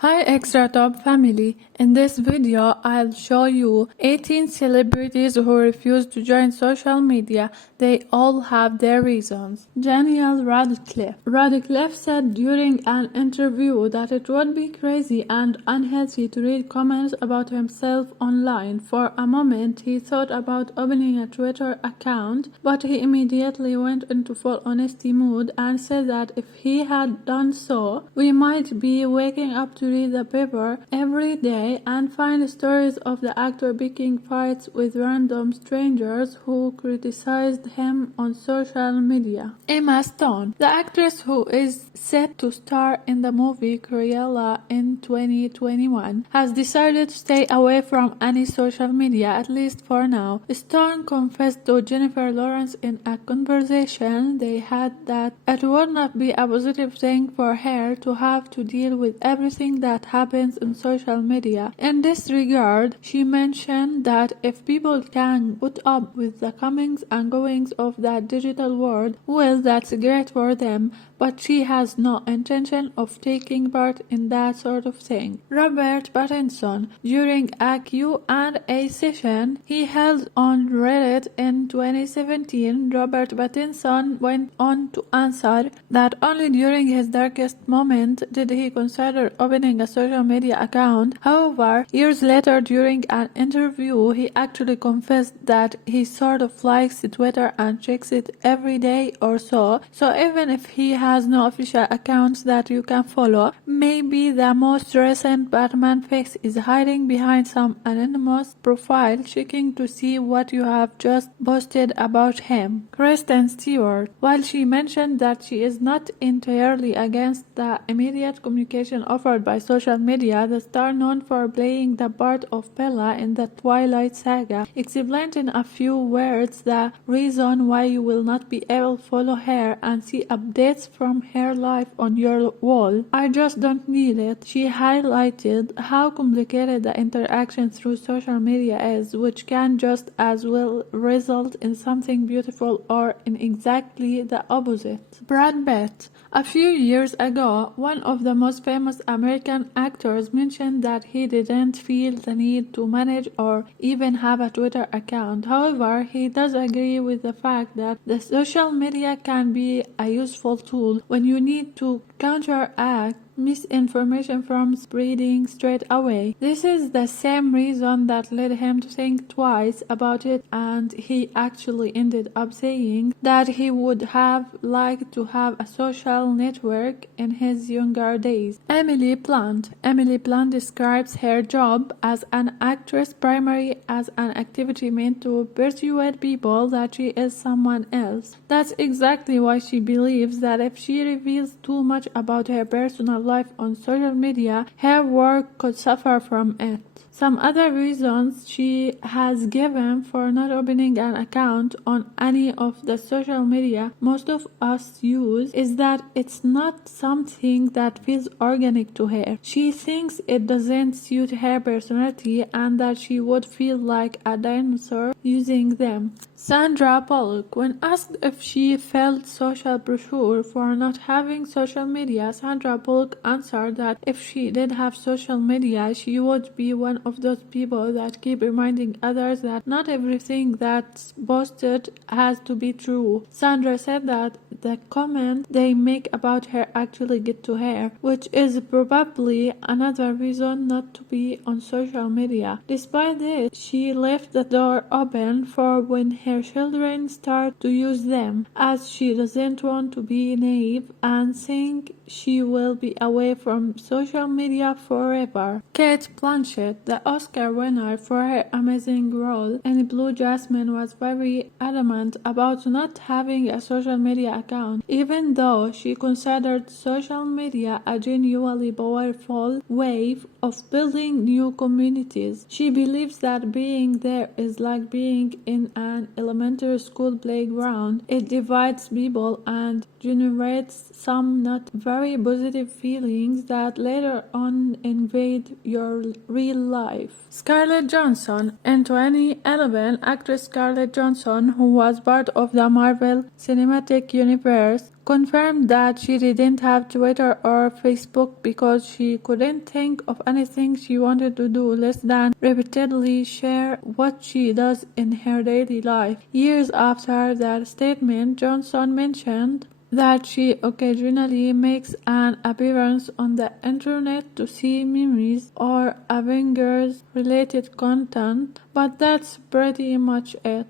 Hi ExtraTop family, in this video I'll show you 18 celebrities who refuse to join social media. They all have their reasons. Daniel Radcliffe. Radcliffe said during an interview that it would be crazy and unhealthy to read comments about himself online. For a moment he thought about opening a Twitter account, but he immediately went into full honesty mood and said that if he had done so, we might be waking up to read the paper every day and find stories of the actor picking fights with random strangers who criticized him on social media. Emma Stone, the actress who is set to star in the movie Cruella in 2021, has decided to stay away from any social media, at least for now. Stone confessed to Jennifer Lawrence in a conversation they had that it would not be a positive thing for her to have to deal with everything that happens in social media. In this regard, she mentioned that if people can put up with the comings and goings of that digital world, well, that's great for them, but she has no intention of taking part in that sort of thing. Robert Patenson, during a Q&A session he held on Reddit in 2017, Robert Patenson went on to answer that only during his darkest moment did he consider opening a social media account. However, years later during an interview he actually confessed that he sort of likes Twitter and checks it every day or so even if he has no official accounts that you can follow, maybe the most recent Batman fix is hiding behind some anonymous profile checking to see what you have just posted about him. Kristen Stewart, while she mentioned that she is not entirely against the immediate communication offered by social media, the star known for playing the part of Bella in the Twilight Saga explained in a few words the reason why you will not be able to follow her and see updates from her life on your wall. I just don't need it. She highlighted how complicated the interaction through social media is, which can just as well result in something beautiful or in exactly the opposite. Brad Pitt. A few years ago, one of the most famous American actors mentioned that he didn't feel the need to manage or even have a Twitter account. However, he does agree with the fact that the social media can be a useful tool when you need to counteract misinformation from spreading straight away. This is the same reason that led him to think twice about it, and he actually ended up saying that he would have liked to have a social network in his younger days. Emily Blunt. Emily Blunt describes her job as an actress primarily as an activity meant to persuade people that she is someone else. That's exactly why she believes that if she reveals too much about her personal life on social media, her work could suffer from it. Some other reasons she has given for not opening an account on any of the social media most of us use is that it's not something that feels organic to her. She thinks it doesn't suit her personality and that she would feel like a dinosaur using them. Sandra Pollock. When asked if she felt social pressure for not having social media, Sandra Pollock answered that if she did have social media, she would be one of those people that keep reminding others that not everything that's posted has to be true. Sandra said that the comment they make about her actually get to her, which is probably another reason not to be on social media. Despite this, she left the door open for when her children start to use them, as she doesn't want to be naive and think she will be away from social media forever. Kate Blanchett, the Oscar winner for her amazing role in Blue Jasmine, was very adamant about not having a social media account, even though she considered social media a genuinely powerful way of building new communities. She believes that being there is like being in an elementary school playground. It divides people and generates some not very positive feelings that later on invade your real life. Scarlett Johnson. In 2011, actress Scarlett Johnson, who was part of the Marvel Cinematic Universe, confirmed that she didn't have Twitter or Facebook because she couldn't think of anything she wanted to do less than repeatedly share what she does in her daily life. Years after that statement, Johnson mentioned that she occasionally makes an appearance on the internet to see memes or Avengers-related content, but that's pretty much it.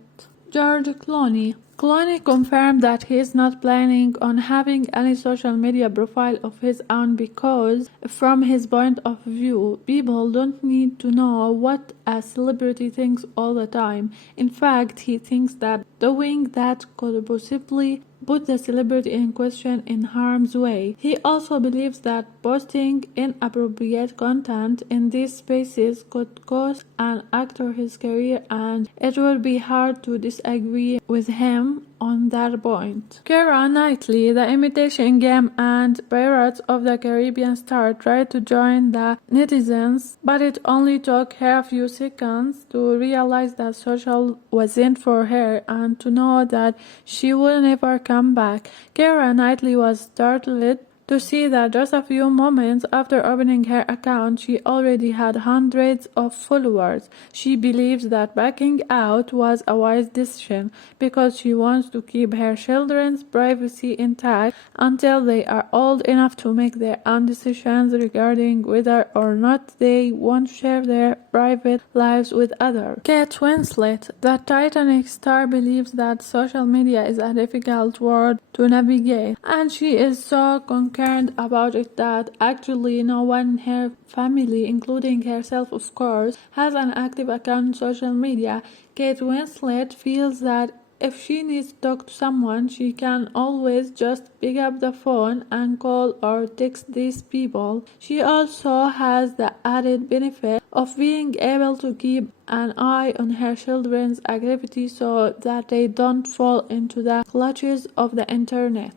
George Clooney. Clooney confirmed that he is not planning on having any social media profile of his own because, from his point of view, people don't need to know what a celebrity thinks all the time. In fact, he thinks that doing that could possibly put the celebrity in question in harm's way. He also believes that posting inappropriate content in these spaces could cost an actor his career, and it would be hard to disagree with him on that point. Keira Knightley, the Imitation Game and Pirates of the Caribbean star, tried to join the netizens, but it only took her a few seconds to realize that social wasn't for her and to know that she would never come back. Keira Knightley was startled to see that just a few moments after opening her account, she already had hundreds of followers. She believes that backing out was a wise decision because she wants to keep her children's privacy intact until they are old enough to make their own decisions regarding whether or not they want to share their private lives with others. Kate Winslet, the Titanic star, believes that social media is a difficult world to navigate, and she is so concerned about it that actually no one in her family, including herself of course, has an active account on social media. Kate Winslet feels that if she needs to talk to someone, she can always just pick up the phone and call or text these people. She also has the added benefit of being able to keep an eye on her children's activity so that they don't fall into the clutches of the internet.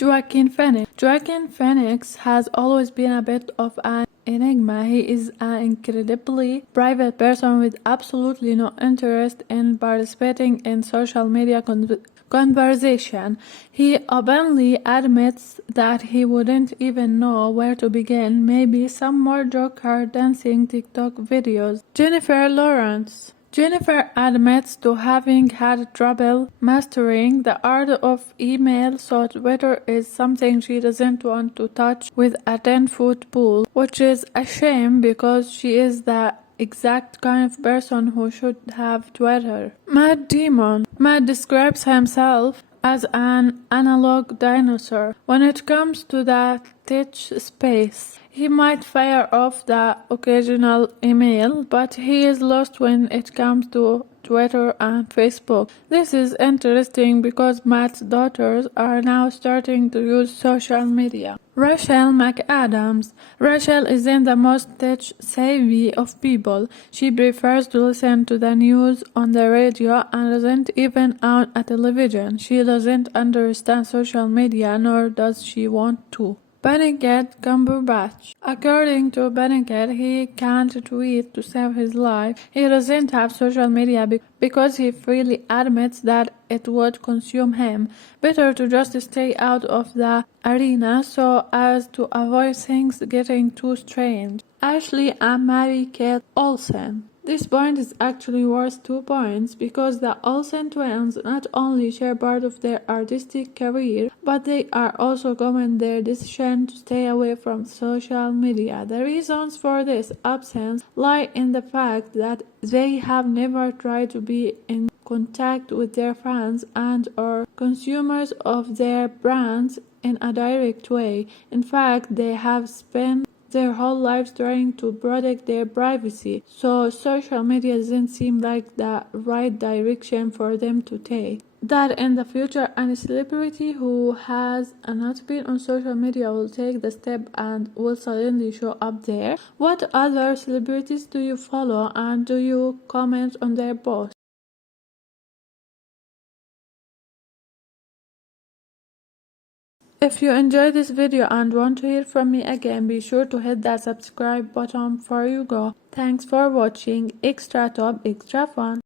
Joaquin Phoenix. Joaquin Phoenix has always been a bit of an enigma. He is an incredibly private person with absolutely no interest in participating in social media conversation. He openly admits that he wouldn't even know where to begin. Maybe some more joker dancing TikTok videos. Jennifer Lawrence. Jennifer admits to having had trouble mastering the art of email, so Twitter is something she doesn't want to touch with a 10-foot pole, which is a shame because she is the exact kind of person who should have Twitter. Matt Damon. Matt describes himself as an analog dinosaur. When it comes to the tech space, he might fire off the occasional email, but he is lost when it comes to Twitter and Facebook. This is interesting because Matt's daughters are now starting to use social media. Rachel McAdams. Rachel isn't the most tech-savvy of people. She prefers to listen to the news on the radio and doesn't even own a television. She doesn't understand social media, nor does she want to. Benedict Cumberbatch. According to Benedict, he can't tweet to save his life. He doesn't have social media because he freely admits that it would consume him. Better to just stay out of the arena so as to avoid things getting too strange. Ashley and Mary-Kate Olsen. This point is actually worth 2 points because the Olsen twins not only share part of their artistic career, but they are also common their decision to stay away from social media. The reasons for this absence lie in the fact that they have never tried to be in contact with their fans and or consumers of their brands in a direct way. In fact, they have spent their whole lives trying to protect their privacy, so social media doesn't seem like the right direction for them to take. That in the future any celebrity who has not been on social media will take the step and will suddenly show up there. What other celebrities do you follow and do you comment on their posts? If you enjoyed this video and want to hear from me again, be sure to hit that subscribe button before you go. Thanks for watching. Extra Top, extra fun.